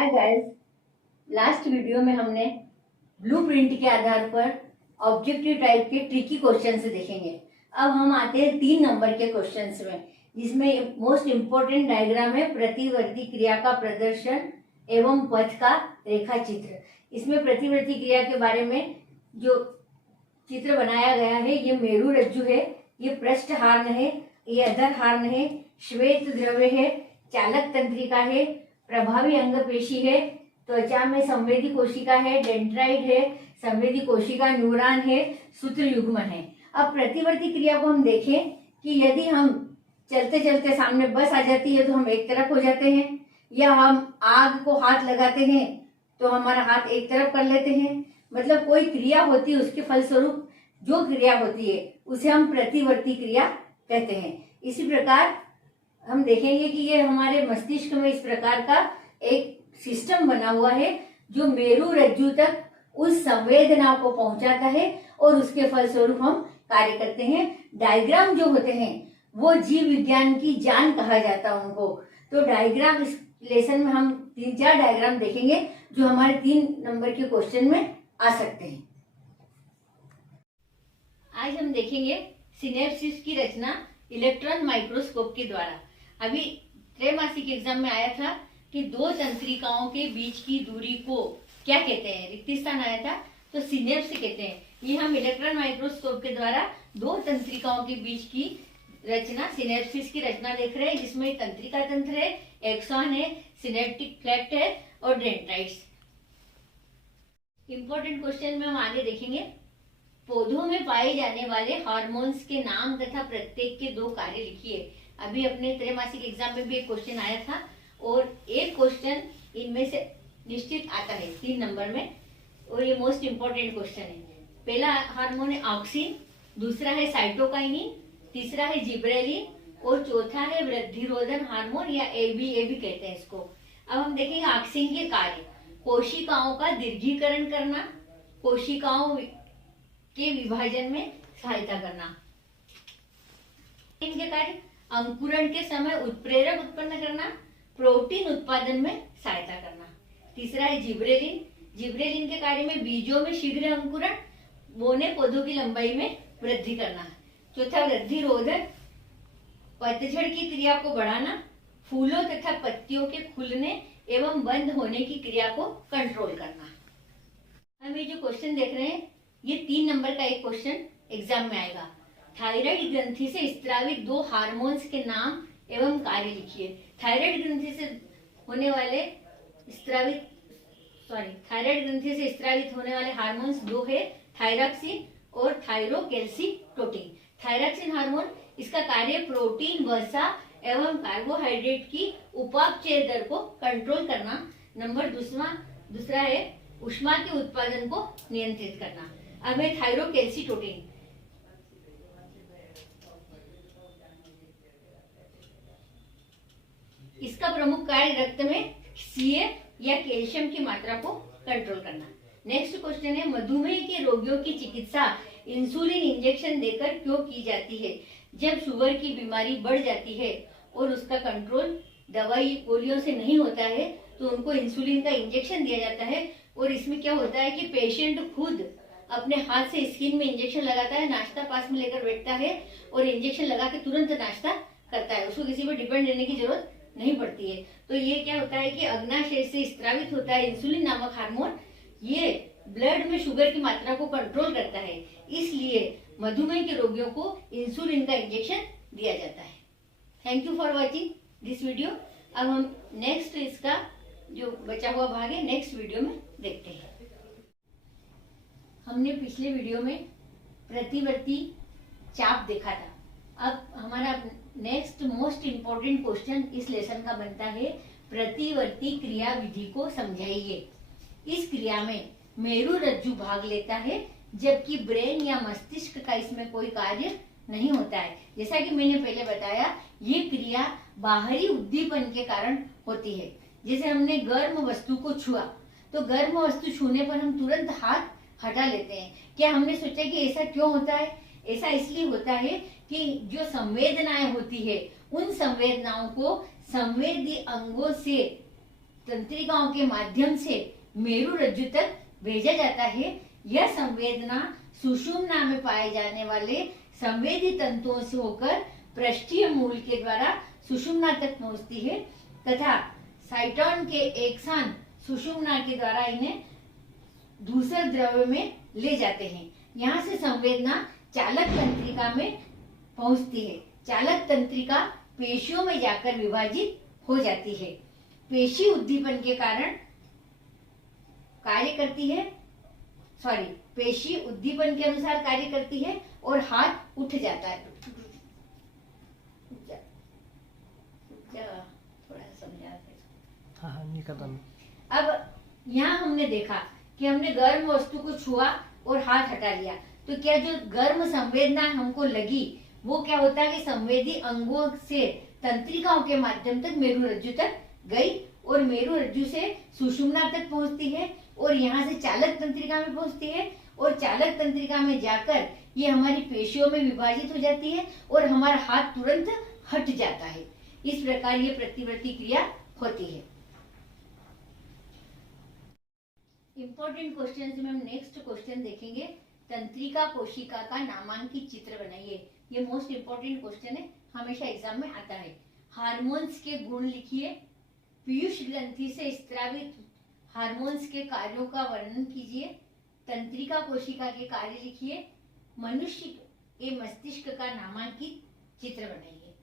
Hi guys, last video में हमने blueprint के आधार पर ऑब्जेक्टिव टाइप के ट्रिकी क्वेश्चंस देखेंगे। अब हम आते हैं 3 नंबर के क्वेश्चंस में, जिसमें मोस्ट इम्पोर्टेंट डायग्राम है प्रतिवर्ती क्रिया का प्रदर्शन एवं पथ का रेखा चित्र। इसमें प्रतिवर्ती क्रिया के बारे में जो चित्र बनाया गया है, ये मेरु रज्जु है, ये पृष्ठ हार्ण है, ये अधर हार्ण है, श्वेत द्रव्य है, चालक तंत्रिका है, प्रभावी अंग पेशी है, त्वचा में संवेदी कोशिका है, डेंड्राइट है, संवेदी कोशिका न्यूरॉन है, सूत्र युग्मन है। अब प्रतिवर्ती क्रिया को हम देखें कि यदि हम चलते चलते सामने बस आ जाती है तो हम एक तरफ हो जाते हैं, या हम आग को हाथ लगाते हैं तो हमारा हाथ एक तरफ कर लेते हैं। मतलब कोई क्रिया होती है, उसके फलस्वरूप जो क्रिया होती है उसे हम प्रतिवर्ती क्रिया कहते हैं। इसी प्रकार हम देखेंगे कि ये हमारे मस्तिष्क में इस प्रकार का एक सिस्टम बना हुआ है जो मेरु रज्जु तक उस संवेदना को पहुंचाता है और उसके फलस्वरूप हम कार्य करते हैं। डायग्राम जो होते हैं वो जीव विज्ञान की जान कहा जाता है उनको। तो डायग्राम, इस लेसन में हम 3-4 डायग्राम देखेंगे जो हमारे 3 नंबर के क्वेश्चन में आ सकते हैं। आज हम देखेंगे सिनेप्सिस की रचना इलेक्ट्रॉन माइक्रोस्कोप के द्वारा। अभी त्रैमासिक एग्जाम में आया था कि 2 तंत्रिकाओं के बीच की दूरी को क्या कहते हैं, रिक्त स्थान आया था, तो सिनेप्स कहते हैं। ये हम इलेक्ट्रॉन माइक्रोस्कोप के द्वारा 2 तंत्रिकाओं के बीच की रचना, सिनेप्सिस की रचना देख रहे हैं, जिसमें तंत्रिका तंत्र है, एक्सॉन है, सिनेप्टिक फ्लैक्ट है और डेंड्राइट्स। इंपॉर्टेंट क्वेश्चन में हम आगे देखेंगे। पौधों में पाए जाने वाले हार्मोन्स के नाम तथा प्रत्येक के 2 कार्य लिखिए। अभी अपने त्रैमासिक एग्जाम में भी एक क्वेश्चन आया था और एक क्वेश्चन इनमें से निश्चित आता है 3 नंबर में, और ये मोस्ट इंपॉर्टेंट क्वेश्चन है। पहला हार्मोन है ऑक्सिन, दूसरा है साइटोकाइनिन, तीसरा है जिब्रेलिन और चौथा है वृद्धिरोधन हार्मोन या एबी कहते हैं इसको। अब हम देखेंगे ऑक्सिन के कार्य। कोशिकाओं का दीर्घीकरण करना, कोशिकाओं के विभाजन में सहायता करना। इनके कार्य अंकुरण के समय उत्प्रेरक उत्पन्न करना, प्रोटीन उत्पादन में सहायता करना। तीसरा है जिब्रेलिन। जिब्रेलिन के कार्य में बीजों में शीघ्र अंकुरण, बोने पौधों की लंबाई में वृद्धि करना। चौथा वृद्धिरोधक, पतझड़ की क्रिया को बढ़ाना, फूलों तथा पत्तियों के खुलने एवं बंद होने की क्रिया को कंट्रोल करना। हम ये जो क्वेश्चन देख रहे हैं, ये 3 नंबर का एक क्वेश्चन एग्जाम में आएगा। थायराइड ग्रंथि से स्त्रावित 2 हार्मोन्स के नाम एवं कार्य लिखिए। थायराइड ग्रंथि से स्त्रावित होने वाले हार्मोन्स 2 है, थायरॉक्सिन और थायरोकैल्सिटोनिन। थायरॉक्सिन हार्मोन, इसका कार्य प्रोटीन, वसा एवं कार्बोहाइड्रेट की उपापचय दर को कंट्रोल करना। नंबर दूसरा है ऊष्मा के उत्पादन को नियंत्रित करना। अब है थायरोकैल्सिटोनिन। इसका प्रमुख कार्य रक्त में Ca या कैल्शियम की मात्रा को कंट्रोल करना। नेक्स्ट क्वेश्चन है मधुमेह के रोगियों की चिकित्सा इंसुलिन इंजेक्शन देकर क्यों की जाती है। जब शुगर की बीमारी बढ़ जाती है और उसका कंट्रोल दवाई गोलियों से नहीं होता है तो उनको इंसुलिन का इंजेक्शन दिया जाता है। और इसमें क्या होता है कि पेशेंट खुद अपने हाथ से स्किन में इंजेक्शन लगाता है, नाश्ता पास में लेकर बैठता है और इंजेक्शन लगा के तुरंत नाश्ता करता है, उसको किसी पर डिपेंड रहने की जरूरत नहीं पड़ती है। तो ये क्या होता है कि अग्नाशय से स्त्रावित होता है इंसुलिन नामक हार्मोन, ये ब्लड में शुगर की मात्रा को कंट्रोल करता है, इसलिए मधुमेह के रोगियों को इंसुलिन का इंजेक्शन दिया जाता है। Thank you for watching this video. अब हम नेक्स्ट इसका जो बचा हुआ भाग है नेक्स्ट वीडियो में देखते हैं। हमने पिछले वीडियो में प्रतिवर्ती चाप देखा था। अब हमारा नेक्स्ट मोस्ट इंपॉर्टेंट क्वेश्चन इस लेसन का बनता है प्रतिवर्ती क्रिया विधि को समझाइए। इस क्रिया में मेरु रज्जु भाग लेता है जबकि ब्रेन या मस्तिष्क का इसमें कोई कार्य नहीं होता है। जैसा कि मैंने पहले बताया, ये क्रिया बाहरी उद्दीपन के कारण होती है। जैसे हमने गर्म वस्तु को छुआ तो गर्म वस्तु छूने पर हम तुरंत हाथ हटा लेते हैं। क्या हमने सोचा कि ऐसा क्यों होता है? ऐसा इसलिए होता है कि जो संवेदनाएं होती है उन संवेदनाओं को संवेदी अंगों से तंत्रिकाओं के माध्यम से मेरु रज्जु तक भेजा जाता है। यह संवेदना सुषुम्ना में पाए जाने वाले संवेदी तंतुओं से होकर पृष्ठीय मूल के द्वारा सुषुम्ना तक पहुंचती है तथा साइटोन के एक्सान सुषुम्ना के द्वारा इन्हें दूसरे द्रव्य में ले जाते हैं। यहाँ से संवेदना चालक तंत्रिका में पहुंचती है। चालक तंत्रिका पेशियों में जाकर विभाजित हो जाती है। पेशी उद्दीपन के कारण कार्य करती है, पेशी उद्दीपन के अनुसार कार्य करती है और हाथ उठ जाता है। थोड़ा समझा। हाँ, अब यहाँ हमने देखा कि हमने गर्म वस्तु को छुआ और हाथ हटा लिया, तो क्या जो गर्म संवेदना हमको लगी वो क्या होता है कि संवेदी अंगों से तंत्रिकाओं के माध्यम तक मेरु रज्जु तक गई और मेरु रज्जु से सुषुम्ना तक पहुंचती है और यहाँ से चालक तंत्रिका में पहुंचती है और चालक तंत्रिका में जाकर ये हमारी पेशियों में विभाजित हो जाती है और हमारा हाथ तुरंत हट जाता है। इस प्रकार ये प्रतिवर्ती क्रिया होती है। इंपॉर्टेंट क्वेश्चंस में हम नेक्स्ट क्वेश्चन देखेंगे, तंत्रिका कोशिका का नामांकित चित्र बनाइए। ये मोस्ट इंपॉर्टेंट क्वेश्चन है, हमेशा एग्जाम में आता है। हार्मोन्स के गुण लिखिए, पीयूष ग्रंथि से स्त्रावित हार्मोन्स के कार्यों का वर्णन कीजिए, तंत्रिका कोशिका के कार्य लिखिए, मनुष्य के मस्तिष्क का नामांकित चित्र बनाइए।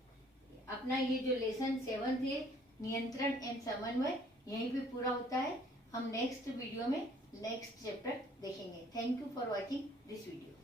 अपना ये जो लेसन 7 है, नियंत्रण एवं समन्वय, यहीं पे पूरा होता है। हम नेक्स्ट वीडियो में नेक्स्ट चैप्टर देखेंगे। Thank you for watching this video.